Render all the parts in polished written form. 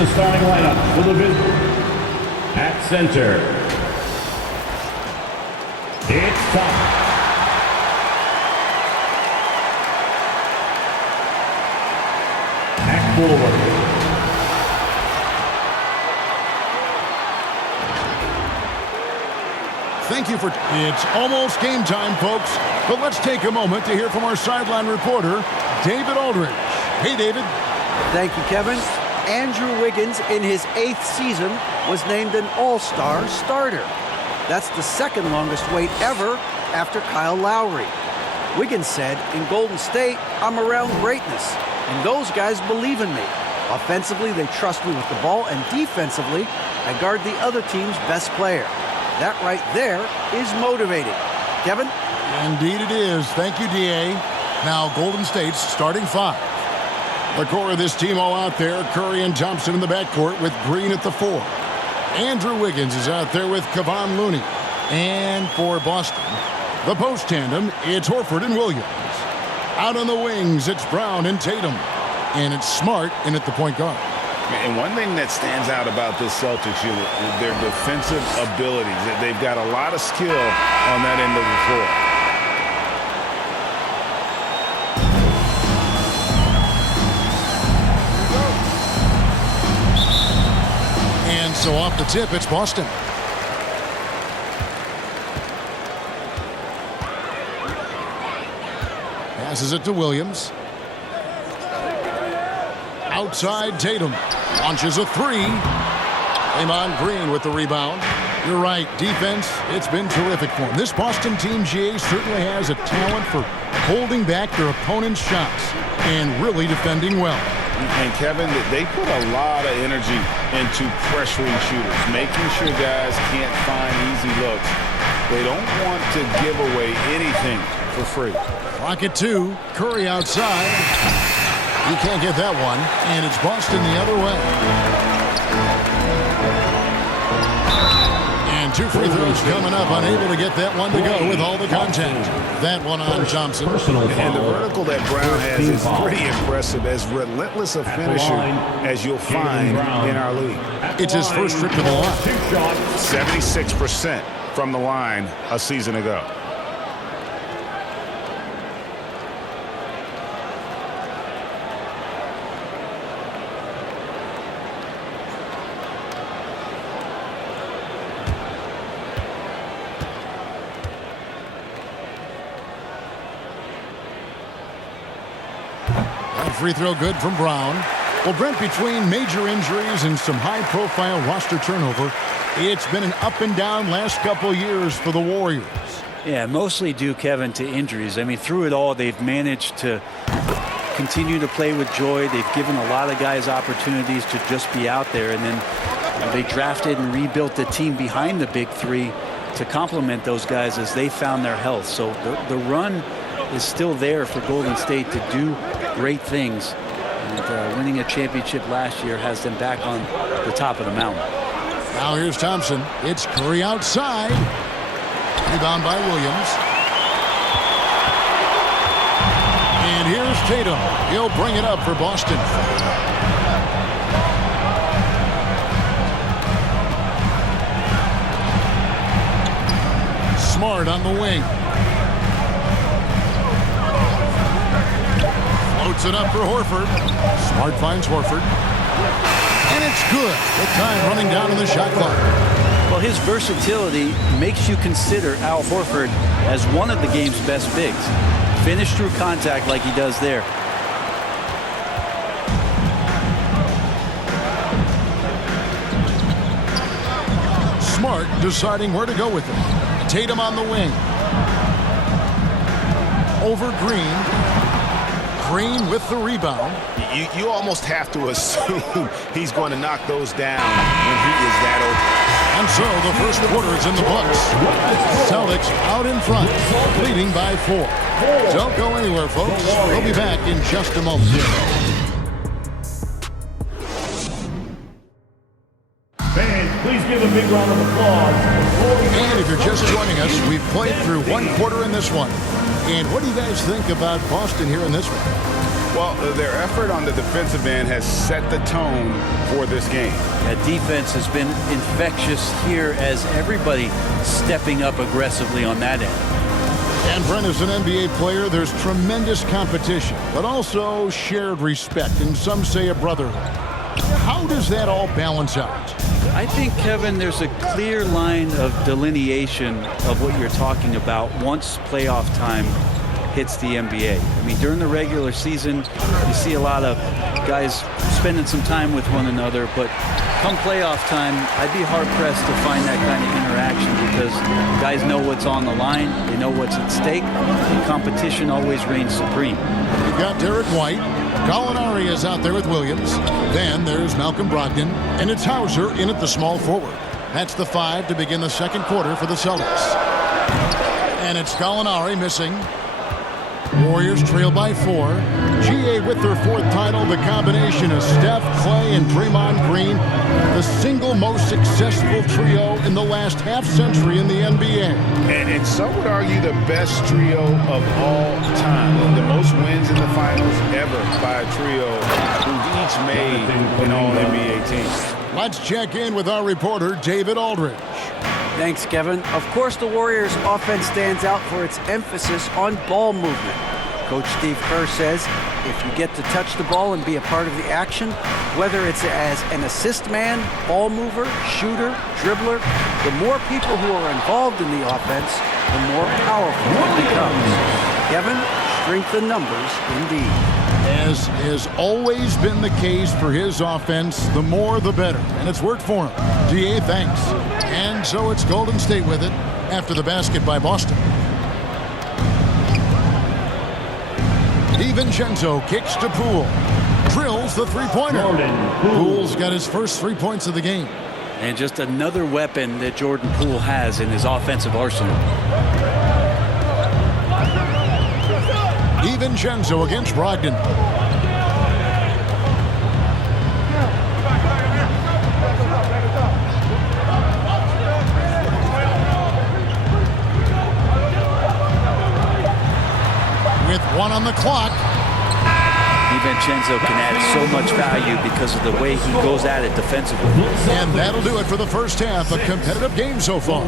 the starting lineup for the Visitors. At center, it's Thomas. At forward, thank you for... It's almost game time, folks. But let's take a moment to hear from our sideline reporter, David Aldridge. Hey, David. Thank you, Kevin. Andrew Wiggins, in his 8th season, was named an All-Star starter. That's the second longest wait ever after Kyle Lowry. Wiggins said, in Golden State, I'm around greatness, and those guys believe in me. Offensively, they trust me with the ball, and defensively, I guard the other team's best player. That right there is motivating. Kevin? Indeed it is. Thank you, D.A. Now, Golden State's starting 5. The core of this team all out there, Curry and Thompson in the backcourt with Green at the 4. Andrew Wiggins is out there with Kevon Looney. And for Boston, the post tandem, it's Horford and Williams. Out on the wings, it's Brown and Tatum. And it's Smart in at the point guard. And one thing that stands out about this Celtics unit is their defensive abilities. They've got a lot of skill on that end of the floor. And so off the tip, it's Boston. Passes it to Williams. Outside Tatum. Launches a 3. Draymond Green with the rebound. You're right, defense, it's been terrific for him. This Boston team, GA, certainly has a talent for holding back their opponent's shots and really defending well. And Kevin, they put a lot of energy into pressuring shooters, making sure guys can't find easy looks. They don't want to give away anything for free. Clock at 2. Curry outside. He can't get that one, and it's Boston the other way. And 2 free throws coming up, unable to get that one to go with all the contact. That one on Thompson. And the vertical that Brown has is pretty impressive, as relentless a finisher as you'll find in our league. It's his first trip to the line. 76% from the line a season ago. Free throw good from Brown. Well, Brent, between major injuries and some high-profile roster turnover, it's been an up and down last couple years for the Warriors. Yeah, mostly due, Kevin, to injuries. I mean, through it all, they've managed to continue to play with joy. They've given a lot of guys opportunities to just be out there, and then they drafted and rebuilt the team behind the big 3 to complement those guys as they found their health. So the run is still there for Golden State to do great things, and winning a championship last year has them back on the top of the mountain. Now here's Thompson. It's Curry outside. Rebound by Williams. And here's Tatum. He'll bring it up for Boston. Smart on the wing. Floats it up for Horford. Smart finds Horford. And it's good. The time running down on the shot clock. Well, his versatility makes you consider Al Horford as one of the game's best bigs. Finish through contact like he does there. Smart deciding where to go with it. Tatum on the wing. Over Green. Green with the rebound. You almost have to assume he's going to knock those down when he is that open. And so the first quarter is in the books. Celtics out in front, leading by 4. Don't go anywhere, folks. We'll be back in just a moment. Fans, please give a big round of applause. And if you're just joining us, we've played through one quarter in this one. And what do you guys think about Boston here in this one? Well, their effort on the defensive end has set the tone for this game. That defense has been infectious here as everybody stepping up aggressively on that end. And Brent, as an NBA player, there's tremendous competition, but also shared respect, and some say a brotherhood. How does that all balance out? I think, Kevin, there's a clear line of delineation of what you're talking about once playoff time hits the NBA. I mean, during the regular season, you see a lot of guys spending some time with one another, but come playoff time, I'd be hard-pressed to find that kind of interaction because guys know what's on the line, they know what's at stake, and competition always reigns supreme. You've got Derek White. Gallinari is out there with Williams. Then there's Malcolm Brogdon, and it's Hauser in at the small forward. That's the 5 to begin the second quarter for the Celtics. And it's Gallinari missing. Warriors trail by 4. GA with their 4th title, the combination of Steph, Clay, and Draymond Green, the single most successful trio in the last half-century in the NBA. And some would argue the best trio of all time. The most wins in the finals ever by a trio who've each made an All-NBA team. Let's check in with our reporter, David Aldridge. Thanks, Kevin. Of course, the Warriors' offense stands out for its emphasis on ball movement. Coach Steve Kerr says if you get to touch the ball and be a part of the action, whether it's as an assist man, ball mover, shooter, dribbler, the more people who are involved in the offense, the more powerful it becomes. Kevin, strength in numbers indeed. As has always been the case for his offense, the more the better, and it's worked for him. DA, thanks. And so it's Golden State with it after the basket by Boston. DiVincenzo kicks to Poole. Drills the three-pointer. Poole's got his first 3 points of the game. And just another weapon that Jordan Poole has in his offensive arsenal. DiVincenzo against Brogdon. With 1 on the clock. DiVincenzo can add so much value because of the way he goes at it defensively. And that'll do it for the first half. A competitive game so far.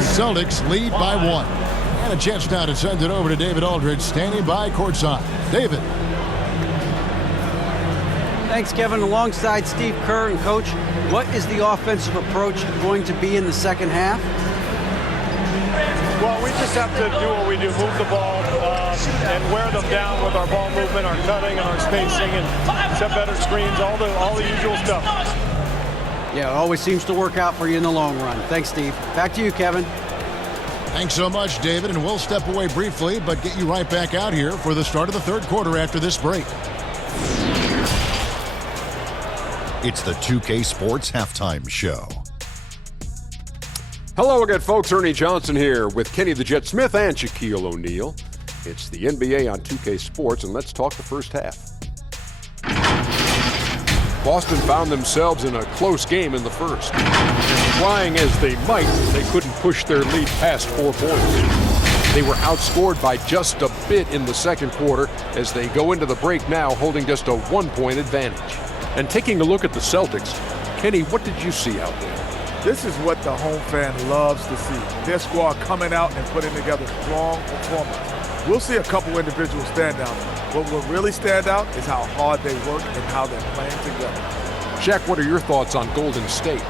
Celtics lead by 1. And a chance now to send it over to David Aldridge, standing by courtside. David. Thanks, Kevin. Alongside Steve Kerr and Coach, what is the offensive approach going to be in the second half? Well, we just have to do what we do, move the ball and wear them down with our ball movement, our cutting, and our spacing, and set better screens, all the usual stuff. Yeah, it always seems to work out for you in the long run. Thanks, Steve. Back to you, Kevin. Thanks so much, David, and we'll step away briefly, but get you right back out here for the start of the third quarter after this break. It's the 2K Sports Halftime Show. Hello again, folks. Ernie Johnson here with Kenny the Jet Smith and Shaquille O'Neal. It's the NBA on 2K Sports, and let's talk the first half. Boston found themselves in a close game in the first. Trying as they might, they couldn't push their lead past 4 points. They were outscored by just a bit in the second quarter as they go into the break now holding just a 1-point advantage. And taking a look at the Celtics, Kenny, what did you see out there? This is what the home fan loves to see. Their squad coming out and putting together strong performance. We'll see a couple individual standouts, but what really stand out is how hard they work and how they're playing together. Shaq, what are your thoughts on Golden State?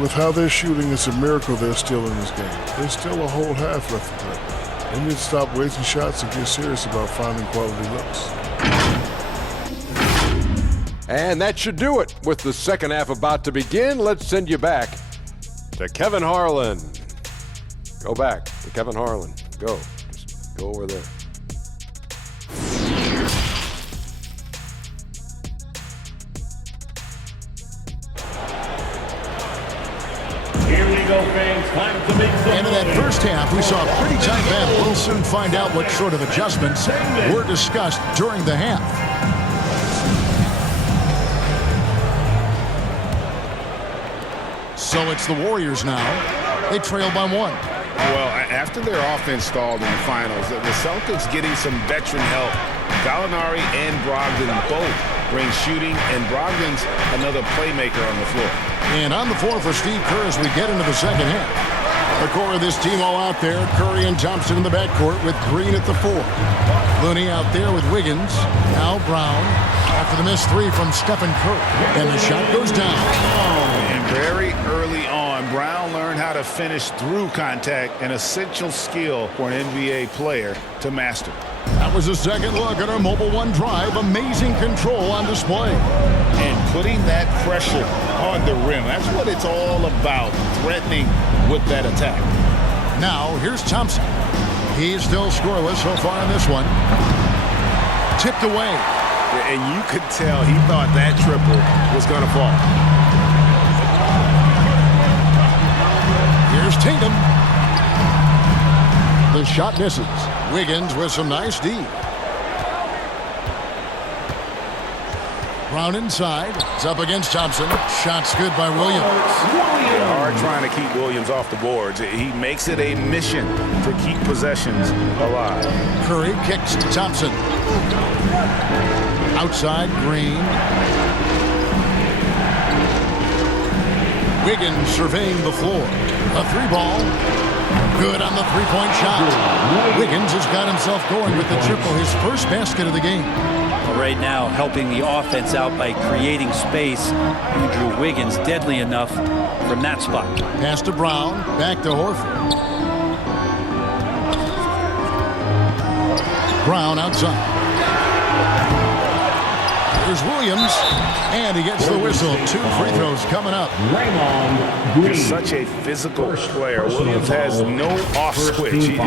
With how they're shooting, it's a miracle they're still in this game. There's still a whole half left to play. They need to stop wasting shots and get serious about finding quality looks. And that should do it. With the second half about to begin, let's send you back to Kevin Harlan. Go back to Kevin Harlan. Go. Just go over there. Here we go, fans. Time to make some And in that first half, we saw a pretty tight battle. We'll soon find out what sort of adjustments were discussed during the half. So it's the Warriors now. They trail by 1. Well, after their offense stalled in the finals, the Celtics getting some veteran help Gallinari and Brogdon both bring shooting, and Brogdon's another playmaker on the floor. And on the floor for Steve Kerr as we get into the second half. The core of this team all out there. Curry and Thompson in the backcourt with Green at the 4. Looney out there with Wiggins. Now Brown after the missed three from Stephen Curry. And the shot goes down. And very early on, Brown learned how to finish through contact, an essential skill for an NBA player to master. That was a second look at our Mobile One drive. Amazing control on display. And putting that pressure on the rim. That's what it's all about, threatening with that attack. Now, here's Thompson. He's still scoreless so far in this one. Tipped away. And you could tell he thought that triple was going to fall. Here's Tatum. The shot misses. Wiggins with some nice D. Brown inside. It's up against Thompson. Shot's good by Williams. Hard trying to keep Williams off the boards. He makes it a mission to keep possessions alive. Curry kicks to Thompson. Outside, Green. Wiggins surveying the floor. A three ball. Good on the three-point shot. Wiggins has got himself going with the triple, his first basket of the game. Right now, helping the offense out by creating space. Andrew Wiggins deadly enough from that spot. Pass to Brown, back to Horford. Brown outside. Here's Williams, and he gets the whistle. 2 free throws coming up. He's such a physical player. Williams has no off switch,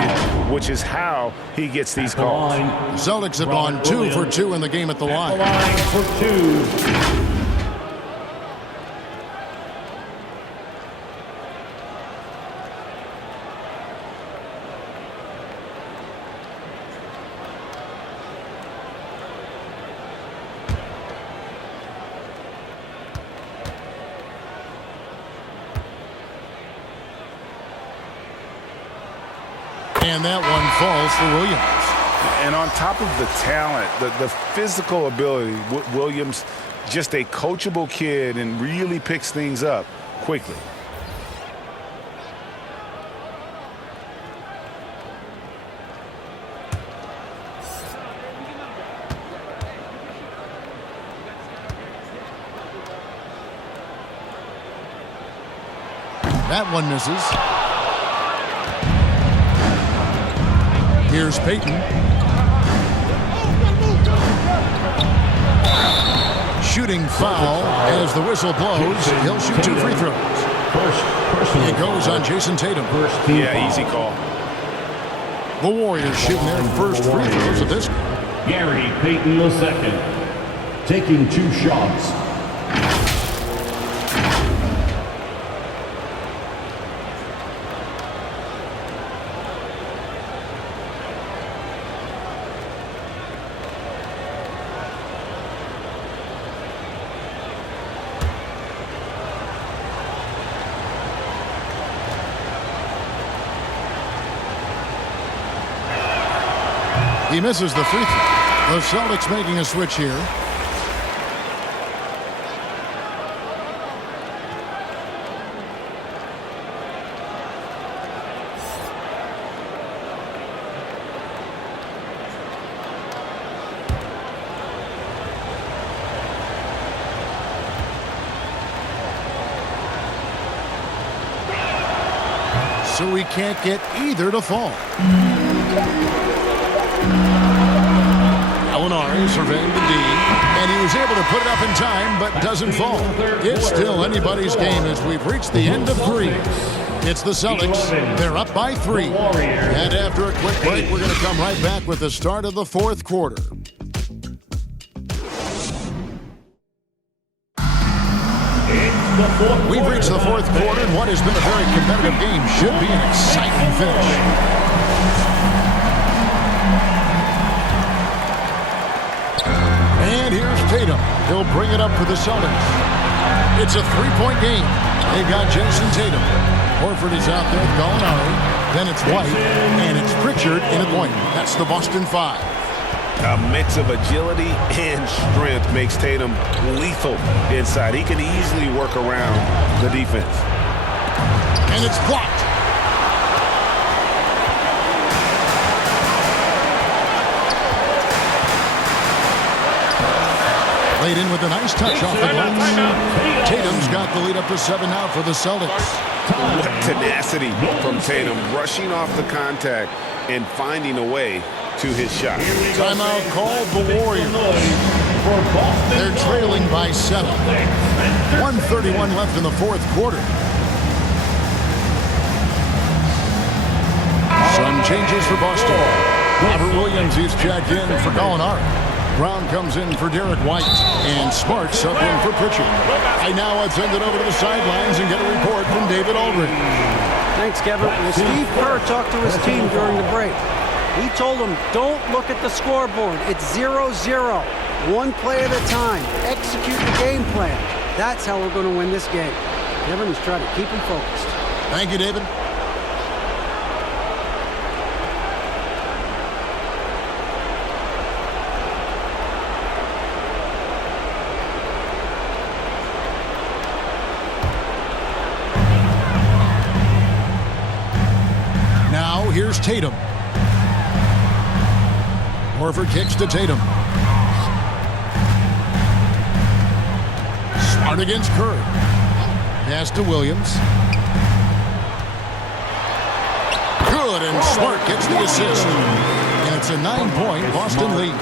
which is how he gets these calls. The Celtics have gone 2 for 2 in the game at the line. For 2. And that one falls for Williams. And on top of the talent, the physical ability, Williams just a coachable kid and really picks things up quickly. That one misses. Here's Payton. Shooting foul as the whistle blows. He'll shoot 2 free throws. It goes on Jason Tatum. Yeah, easy call. The Warriors shooting their first free throws of this. Gary Payton II taking 2 shots. He misses the free throw. The Celtics making a switch here. So we can't get either to fall. Gallinari surveying the D, and he was able to put it up in time, but doesn't fall. It's still anybody's game as we've reached the end of 3. It's the Celtics. They're up by 3. And after a quick break, we're going to come right back with the start of the 4th quarter. We've reached the 4th quarter, and what has been a very competitive game should be an exciting finish. And here's Tatum. He'll bring it up for the Celtics. It's a 3-point game. They've got Jason Tatum. Horford is out there with Gallinari. Then it's White, and it's Pritchard in at point. That's the Boston 5. A mix of agility and strength makes Tatum lethal inside. He can easily work around the defense. And it's blocked. Laid in with a nice touch off the glass. Tatum's got the lead up to 7 now for the Celtics. What tenacity from Tatum, rushing off the contact and finding a way to his shot. Timeout called the Warriors. They're trailing by 7. 1:31 left in the fourth quarter. Some changes for Boston. Robert Williams is checked in for Gallinari. Brown comes in for Derek White. And Smart sub in for Pritchard. Right now, let's send it over to the sidelines and get a report from David Aldridge. Thanks, Kevin. Well, Steve Kerr talked to his team during the break. He told them, don't look at the scoreboard. It's 0-0. One play at a time. Execute the game plan. That's how we're going to win this game. Kevin is trying to keep him focused. Thank you, David. Now, here's Tatum. Horford kicks to Tatum. Smart against Kerr. Pass to Williams. Good, and Smart gets the assist. And it's a 9-point Boston lead.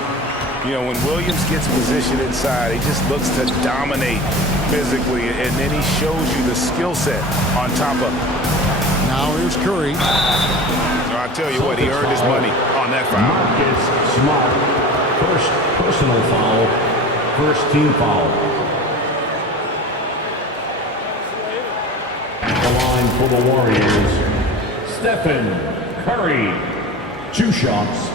You know, when Williams gets positioned inside, he just looks to dominate physically, and then he shows you the skill set on top of it. Now here's Curry. I'll tell you what, he earned his money on that foul. Marcus Smart, first personal foul, first team foul. At the line for the Warriors, Stephen Curry, 2 shots.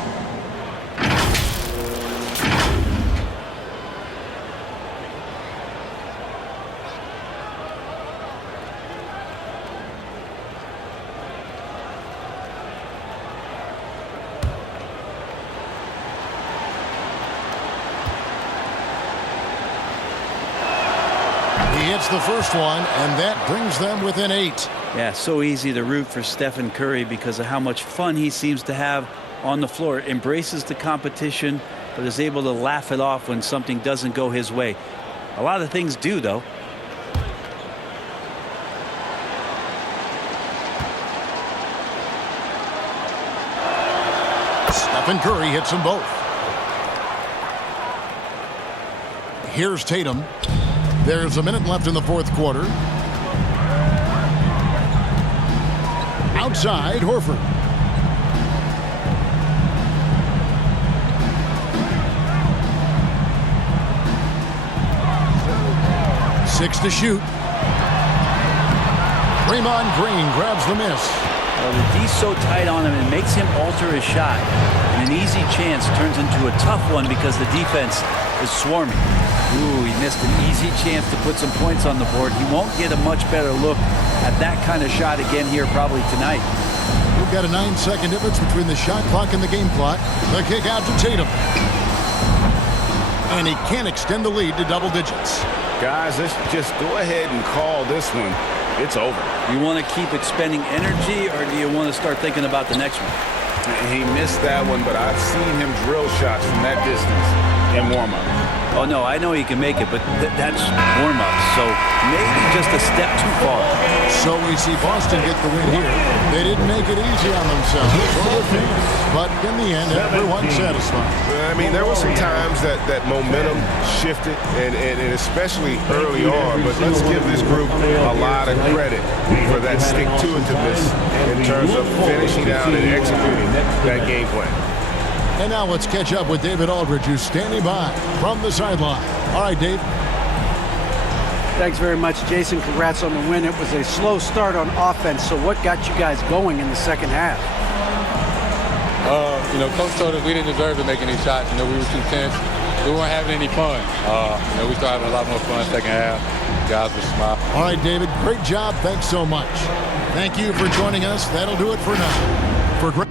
He hits the first one, and that brings them within 8. Yeah, so easy to root for Stephen Curry because of how much fun he seems to have on the floor. Embraces the competition, but is able to laugh it off when something doesn't go his way. A lot of things do, though. Stephen Curry hits them both. Here's Tatum. There's a minute left in the fourth quarter. Outside, Horford. Six to shoot. Draymond Green grabs the miss. Well, the D's so tight on him, it makes him alter his shot. And an easy chance turns into a tough one because the defense is swarming. Ooh, he missed an easy chance to put some points on the board. He won't get a much better look at that kind of shot again here probably tonight. We've got a 9-second difference between the shot clock and the game clock. The kick out to Tatum. And he can't extend the lead to double digits. Guys, let's just go ahead and call this one. It's over. You want to keep expending energy, or do you want to start thinking about the next one? He missed that one, but I've seen him drill shots from that distance in warm-up. Oh, no, I know he can make it, but that's warm-up, so maybe just a step too far. So we see Boston get the win here. They didn't make it easy on themselves, but in the end, everyone's satisfied. I mean, there were some times that momentum shifted, and especially early on, but let's give this group a lot of credit for that stick-to-itiveness in terms of finishing out and executing that game plan. And now let's catch up with David Aldridge, who's standing by from the sideline. All right, Dave. Thanks very much, Jason. Congrats on the win. It was a slow start on offense, so what got you guys going in the second half? Coach told us we didn't deserve to make any shots. We were too tense. We weren't having any fun. We started having a lot more fun second half. Guys were smiling. All right, David. Great job. Thanks so much. Thank you for joining us. That'll do it for now. For great